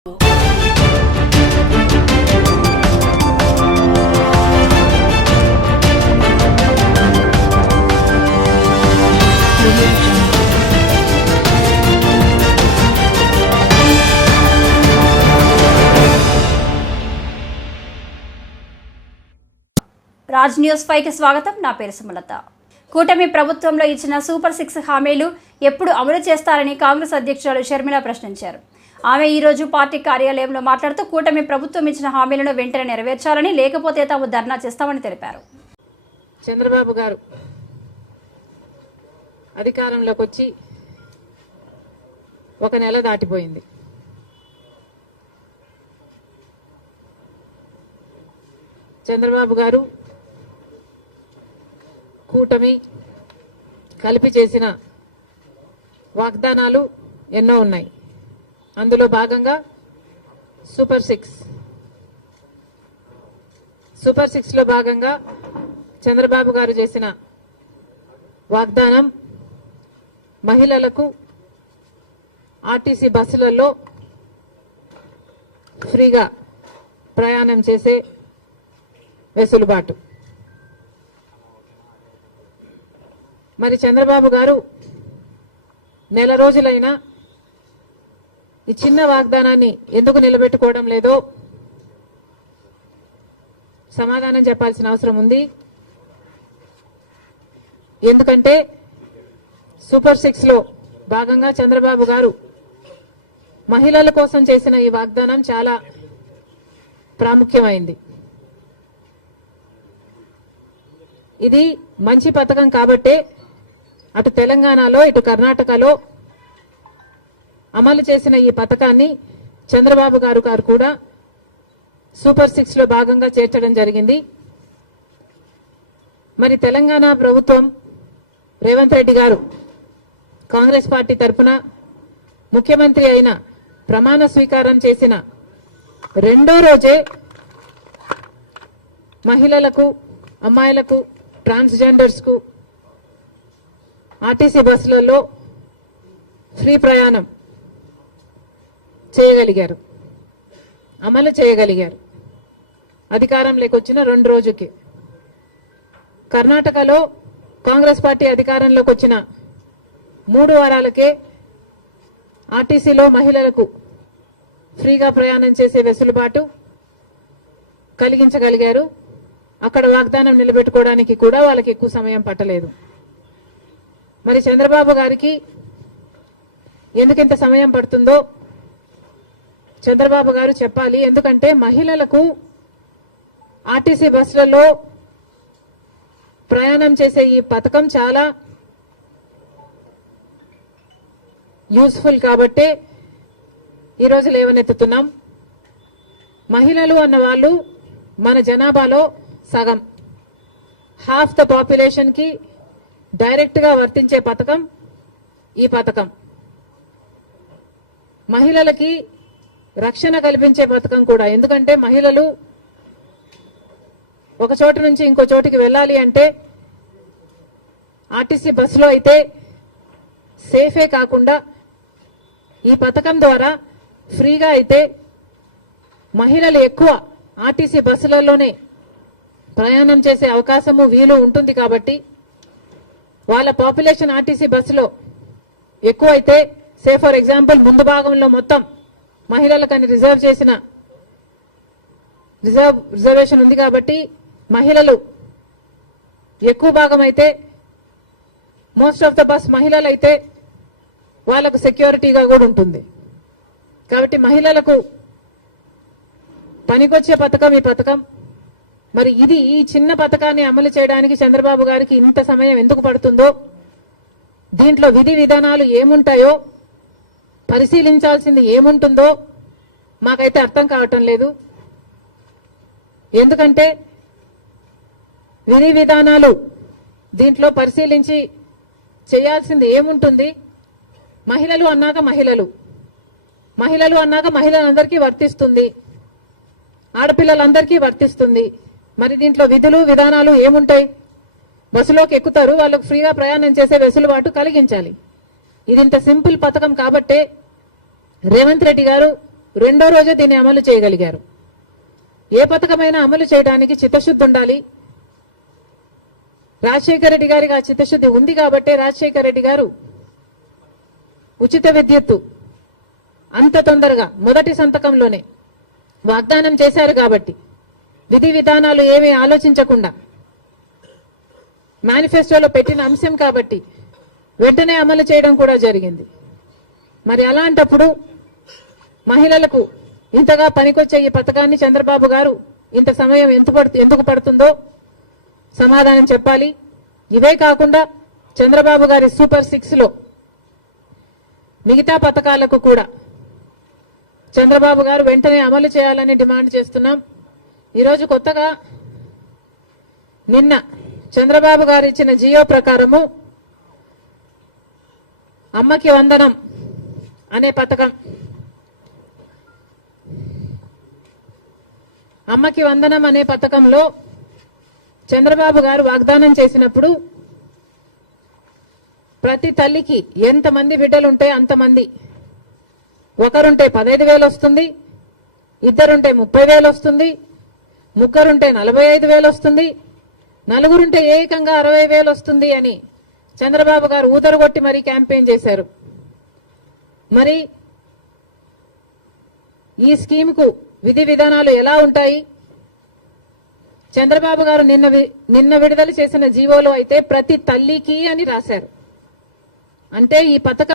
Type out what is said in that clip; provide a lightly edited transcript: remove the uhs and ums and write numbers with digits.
Raj news 5కి స్వాగతం. నా పేరు సుమలత. కూటమి ప్రభుత్వంలో ఇచ్చిన సూపర్ 6 హామీలు ఎప్పుడు అమలు చేస్తారని కాంగ్రెస్ అధ్యక్షురాలు షర్మిల ప్రశ్నించారు. ఆమె ఈరోజు పార్టీ కార్యాలయంలో మాట్లాడుతూ కూటమి ప్రభుత్వం ఇచ్చిన హామీలను వెంటనే నెరవేర్చాలని, లేకపోతే తాము ధర్నా చేస్తామని తెలిపారు. చంద్రబాబు గారు అధికారంలోకి వచ్చి 1 నెల దాటిపోయింది. చంద్రబాబు గారు కూటమి కలిపి చేసిన వాగ్దానాలు ఎన్నో ఉన్నాయి. అందులో భాగంగా సూపర్ 6లో భాగంగా చంద్రబాబు గారు చేసిన వాగ్దానం మహిళలకు ఆర్టీసీ బస్సులలో ఫ్రీగా ప్రయాణం చేసే వెసులుబాటు. మరి చంద్రబాబు గారు నెల రోజులైనా ఈ చిన్న వాగ్దానాన్ని ఎందుకు నిలబెట్టుకోవడం లేదో సమాధానం చెప్పాల్సిన అవసరం ఉంది. ఎందుకంటే సూపర్ 6లో భాగంగా చంద్రబాబు గారు మహిళల కోసం చేసిన ఈ వాగ్దానం చాలా ప్రాముఖ్యమైంది. ఇది మంచి పథకం కాబట్టే అటు తెలంగాణలో ఇటు కర్ణాటకలో అమలు చేసిన ఈ పథకాన్ని చంద్రబాబు గారు కూడా సూపర్ 6లో భాగంగా చేర్చడం జరిగింది. మరి తెలంగాణ ప్రభుత్వం రేవంత్ రెడ్డి గారు కాంగ్రెస్ పార్టీ తరఫున ముఖ్యమంత్రి అయిన ప్రమాణ స్వీకారం చేసిన 2వ రోజే మహిళలకు, అమ్మాయిలకు, ట్రాన్స్జెండర్స్ కు ఆర్టీసీ బస్సులలో ఫ్రీ ప్రయాణం చేయగలిగారు, అమలు చేయగలిగారు. అధికారంలోకి వచ్చిన 2 రోజుకి. కర్ణాటకలో కాంగ్రెస్ పార్టీ అధికారంలోకి వచ్చిన 3 వారాలకే ఆర్టీసీలో మహిళలకు ఫ్రీగా ప్రయాణం చేసే వెసులుబాటు కలిగించగలిగారు. అక్కడ వాగ్దానం నిలబెట్టుకోవడానికి కూడా వాళ్ళకి ఎక్కువ సమయం పట్టలేదు. మరి చంద్రబాబు గారికి ఎందుకింత సమయం పడుతుందో చంద్రబాబు గారు చెప్పాలి. ఎందుకంటే మహిళలకు ఆర్టీసీ బస్సులలో ప్రయాణం చేసే ఈ పథకం చాలా యూస్ఫుల్ కాబట్టే ఈరోజు లేవనెత్తుతున్నాం. మహిళలు అన్న వాళ్ళు మన జనాభాలో సగం, హాఫ్ ద పాపులేషన్ కి డైరెక్ట్ గా వర్తించే పథకం ఈ పథకం. మహిళలకి రక్షణ కల్పించే పథకం కూడా. ఎందుకంటే మహిళలు ఒక చోటు నుంచి ఇంకో చోటికి వెళ్ళాలి అంటే ఆర్టీసీ బస్సులో అయితే సేఫే కాకుండా ఈ పథకం ద్వారా ఫ్రీగా అయితే మహిళలు ఎక్కువ ఆర్టీసీ బస్సులలోనే ప్రయాణం చేసే అవకాశము వీలు ఉంటుంది. కాబట్టి వాళ్ళ పాపులేషన్ ఆర్టీసీ బస్సులో ఎక్కువ అయితే, సే ఫర్ ఎగ్జాంపుల్ ముందు భాగంలో మొత్తం మహిళలకని రిజర్వేషన్ ఉంది కాబట్టి మహిళలు ఎక్కువ భాగం అయితే, మోస్ట్ ఆఫ్ ద బస్ మహిళలు అయితే వాళ్లకు సెక్యూరిటీగా కూడా ఉంటుంది. కాబట్టి మహిళలకు పనికొచ్చే పథకం ఈ పథకం. మరి ఈ చిన్న పథకాన్ని అమలు చేయడానికి చంద్రబాబు గారికి ఇంత సమయం ఎందుకు పడుతుందో, దీంట్లో విధి విధానాలు ఏముంటాయో, పరిశీలించాల్సింది ఏముంటుందో మాకైతే అర్థం కావటం లేదు. ఎందుకంటే విధి విధానాలు దీంట్లో పరిశీలించి చేయాల్సింది ఏముంటుంది? మహిళలు అన్నాక మహిళలందరికీ వర్తిస్తుంది, ఆడపిల్లలందరికీ వర్తిస్తుంది. మరి దీంట్లో విధులు విధానాలు ఏముంటాయి? బస్సులోకి ఎక్కుతారు, వాళ్ళకు ఫ్రీగా ప్రయాణం చేసే వెసులుబాటు కలిగించాలి. ఇది ఇంత సింపుల్ పథకం కాబట్టే రేవంత్ రెడ్డి గారు రెండో రోజే దీన్ని అమలు చేయగలిగారు. ఏ పథకమైనా అమలు చేయడానికి చిత్తశుద్ధి ఉండాలి. రాజశేఖర రెడ్డి గారికి ఆ చిత్తశుద్ధి ఉంది కాబట్టే రాజశేఖర రెడ్డి గారు ఉచిత విద్యుత్తు అంత తొందరగా మొదటి సంతకంలోనే వాగ్దానం చేశారు. కాబట్టి విధి విధానాలు ఏమీ ఆలోచించకుండా మేనిఫెస్టోలో పెట్టిన అంశం కాబట్టి వెంటనే అమలు చేయడం కూడా జరిగింది. మరి అలాంటప్పుడు మహిళలకు ఇంతగా పనికొచ్చే ఈ పథకాన్ని చంద్రబాబు గారు ఇంత సమయం ఎందుకు పడుతుందో సమాధానం చెప్పాలి. ఇవే కాకుండా చంద్రబాబు గారి సూపర్ 6 లో మిగతా పథకాలకు కూడా చంద్రబాబు గారు వెంటనే అమలు చేయాలని డిమాండ్ చేస్తున్నాం. ఈరోజు కొత్తగా నిన్న చంద్రబాబు గారు ఇచ్చిన జియో ప్రకారము అమ్మకి వందనం అనే పథకం, అమ్మకి వందనం అనే పథకంలో చంద్రబాబు గారు వాగ్దానం చేసినప్పుడు ప్రతి తల్లికి ఎంతమంది బిడ్డలుంటే అంతమంది, ఒకరుంటే 15,000 వస్తుంది, ఇద్దరుంటే 30,000 వస్తుంది, ముగ్గురుంటే 45,000 వస్తుంది, నలుగురుంటే ఏకంగా 60,000 వస్తుంది అని చంద్రబాబు గారు ఊదరగొట్టి మరీ క్యాంపెయిన్ చేశారు. మరి ఈ స్కీమ్కు విధి విధానాలు ఎలా ఉంటాయి? చంద్రబాబు గారు నిన్న విడుదల చేసిన జీవోలో అయితే ప్రతి తల్లికి అని రాశారు. అంటే ఈ పథకం